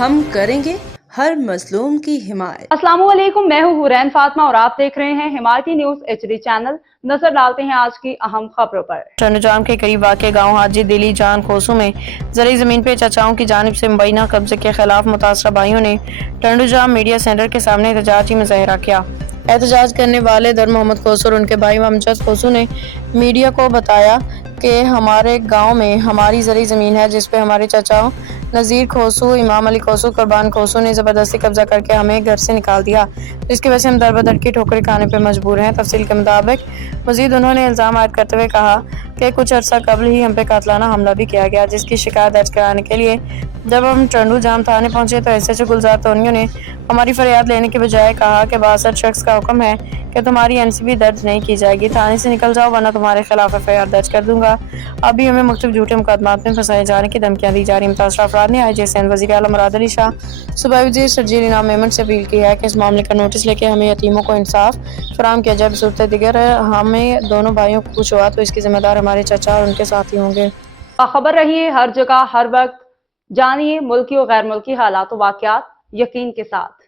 ہم کریں گے ہر مظلوم کی حمایت۔ السلام علیکم، میں ہوں حورین فاطمہ اور آپ دیکھ رہے ہیں حمایتی نیوز HD چینل۔ نظر ڈالتے ہیں آج کی اہم خبروں پر۔ ٹنڈوجام کے قریب واقع گاؤں حاجی دلی جان کھوسو میں زرعی زمین پہ چچاؤں کی جانب سے مبینہ قبضے کے خلاف متاثرہ بھائیوں نے ٹنڈوجام میڈیا سینٹر کے سامنے احتجاجی مظاہرہ کیا۔ احتجاج کرنے والے در محمد کھوسو اور ان کے بھائی امجد کھوسو نے میڈیا کو بتایا کہ ہمارے گاؤں میں ہماری زرعی زمین ہے جس پہ ہمارے چچاؤں نذیر کھوسو، امام علی کھوسو، قربان کھوسو نے زبردستی قبضہ کر کے ہمیں گھر سے نکال دیا، جس کی وجہ سے ہم در بدر کی ٹھوکریں کھانے پہ مجبور ہیں۔ تفصیل کے مطابق مزید انہوں نے الزام عائد کرتے ہوئے کہا کہ کچھ عرصہ قبل ہی ہم پہ قاتلانہ حملہ بھی کیا گیا، جس کی شکایت درج کرانے کے لیے جب ہم ٹنڈوجام تھانے پہنچے تو SHO گلزار تونیو نے ہماری فریاد لینے کے بجائے کہا کہ بااثر شخص کا حکم ہے کہ تمہاری NCB درج نہیں کی جائے گی، تھانے سے نکل جاؤ ورنہ تمہارے خلاف FIR درج کر دوں گا۔ اب بھی ہمیں مختلف جھوٹے مقدمات میں پھنسائے جانے کی دھمکیاں دی جا رہی ہیں۔ متاثرہ افراد نے IJ سندھ وزیر اعلیٰ مراد علی شاہ، صوبائی وزیر شرجیل انعام میمن سے اپیل کی ہے کہ اس معاملے کا نوٹس لے کے ہمیں یتیموں کو انصاف فراہم کیا جائے۔ بصورت دیگر ہمیں دونوں بھائیوں کو کچھ ہوا تو اس کی ذمہ دار ہمارے چچا اور ان کے ساتھی ہوں گے۔ باخبر رہیے ہر جگہ ہر وقت، جانیے ملکی و غیر ملکی حالات و واقعات یقین کے ساتھ۔